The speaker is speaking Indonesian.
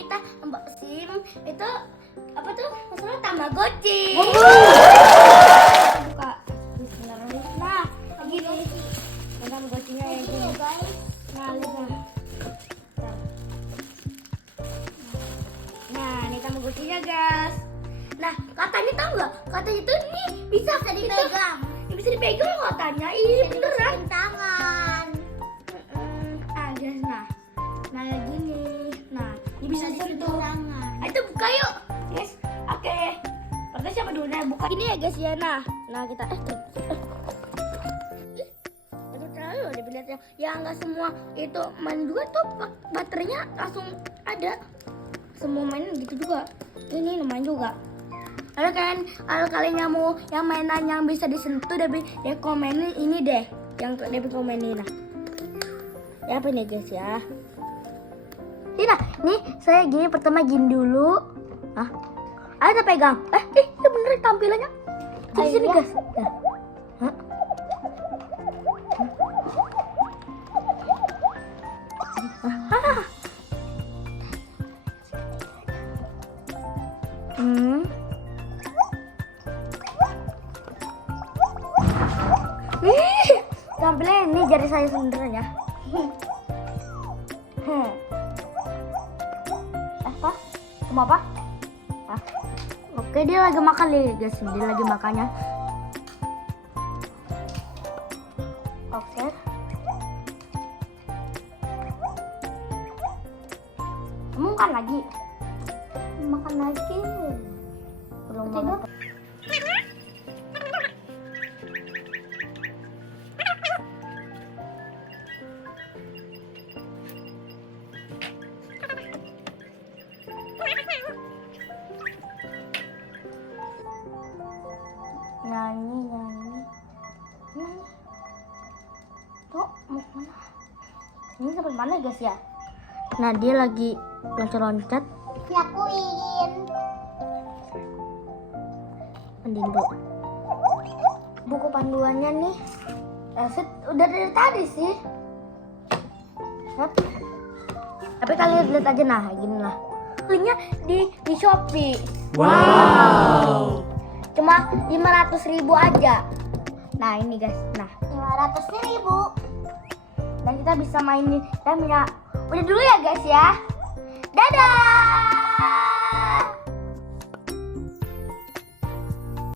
kita unboxing itu apa tuh? Masalah Tamagotchi. Buka. Bismillahirrahmanirrahim. Nah, gini. Tamagotchinya ya gini. Nah, lihat. Nah, ini Tamagotchinya, guys. Nah, katanya tahu nggak? Katanya tuh ini bisa dipegang. Bisa dipegang katanya. Iya, beneran. Tangan. Guys, nah gini. Nah, ini bisa disentuh. Tangan. Itu buka yuk, guys. Oke. Pertama siapa dulu? Nah, buka ini ya, guys ya. Nah kita itu terlalu dilihat ya. Ya nggak semua itu main juga tuh baterainya langsung ada. Semua main gitu juga. Ini lumayan juga. Lalu kan, kalau kalian mau yang mainan yang bisa disentuh, dia komenin ini deh, yang dia komenin. Nah, ya apa nih guys ya? Nih saya gini, pertama gini dulu. Ada pegang. Itu bener tampilannya. Di sini guys. Nah. Tampilannya ini jari saya sendiri ya. Apa? Kamu apa? Oke, dia lagi makan nih guys. Dia lagi makannya. Oke. Kamu makan lagi? Makan lagi. Belum tidur. Nyanyi. Tuh, mau kemana? Ini sampai mana guys ya? Nah, dia lagi loncat-loncat. Lakuin. Mending bu. Buku panduannya nih. Udah dari tadi sih. Tapi kalian lihat aja nah, gini lah. Linknya di Shopee. Wow. Cuma 500.000 aja. Nah ini guys, 500.000. Dan kita bisa mainin. Kita punya. Udah dulu ya guys ya. Dadah.